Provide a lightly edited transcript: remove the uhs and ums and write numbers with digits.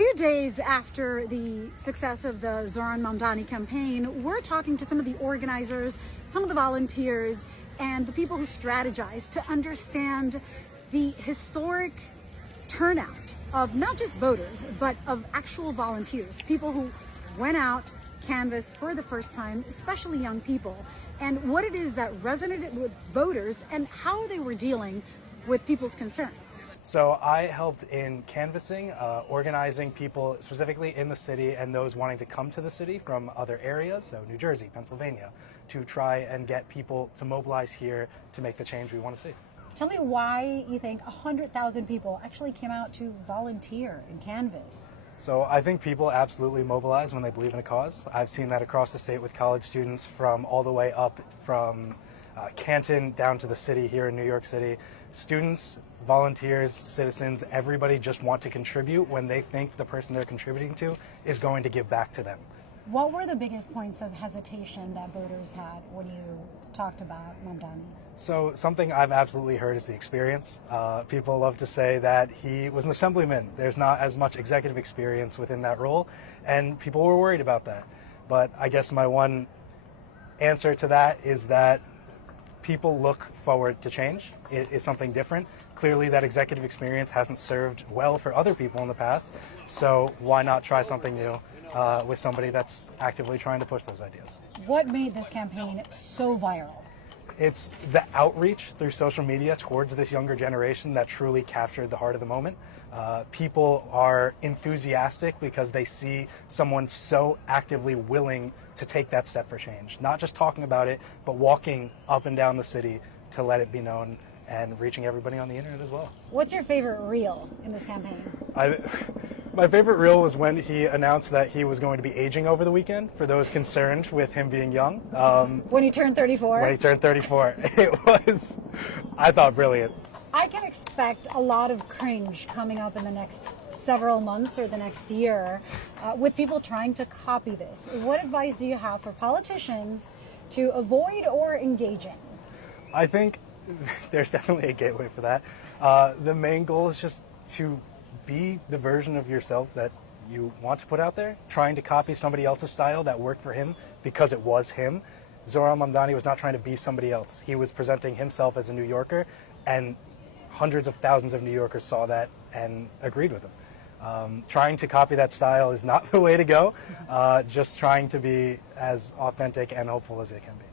few days after the success of the Zohran Mamdani campaign, we're talking to some of the organizers, some of the volunteers, and the people who strategize to understand the historic turnout of not just voters, but of actual volunteers, people who went out, canvassed for the first time, especially young people, and what it is that resonated with voters and how they were dealing with people's concerns. So I helped in canvassing, organizing people specifically in the city and those wanting to come to the city from other areas, so New Jersey, Pennsylvania, to try and get people to mobilize here to make the change we want to see. Tell me why you think 100,000 people actually came out to volunteer and canvass. So I think people absolutely mobilize when they believe in a cause. I've seen that across the state with college students from all the way up from Canton down to the city here in New York City. Students, volunteers, citizens, everybody just want to contribute when they think the person they're contributing to is going to give back to them. What were the biggest points of hesitation that voters had when you talked about Mamdani? So something I've absolutely heard is the experience. People love to say that he was an assemblyman. There's not as much executive experience within that role, and people were worried about that. But I guess my one answer to that is that people look forward to change. It is something different. Clearly that executive experience hasn't served well for other people in the past, so why not try something new with somebody that's actively trying to push those ideas. What made this campaign so viral? It's the outreach through social media towards this younger generation that truly captured the heart of the moment. People are enthusiastic because they see someone so actively willing to take that step for change. Not just talking about it, but walking up and down the city to let it be known and reaching everybody on the internet as well. What's your favorite reel in this campaign? My favorite reel was when he announced that he was going to be aging over the weekend, for those concerned with him being young. When he turned 34? When he turned 34. It was, I thought, brilliant. I can expect a lot of cringe coming up in the next several months or the next year with people trying to copy this. What advice do you have for politicians to avoid or engage in? I think there's definitely a gateway for that. The main goal is just to be the version of yourself that you want to put out there. Trying to copy somebody else's style that worked for him because it was him. Zohran Mamdani was not trying to be somebody else. He was presenting himself as a New Yorker, and hundreds of thousands of New Yorkers saw that and agreed with him. Trying to copy that style is not the way to go. Just trying to be as authentic and hopeful as it can be.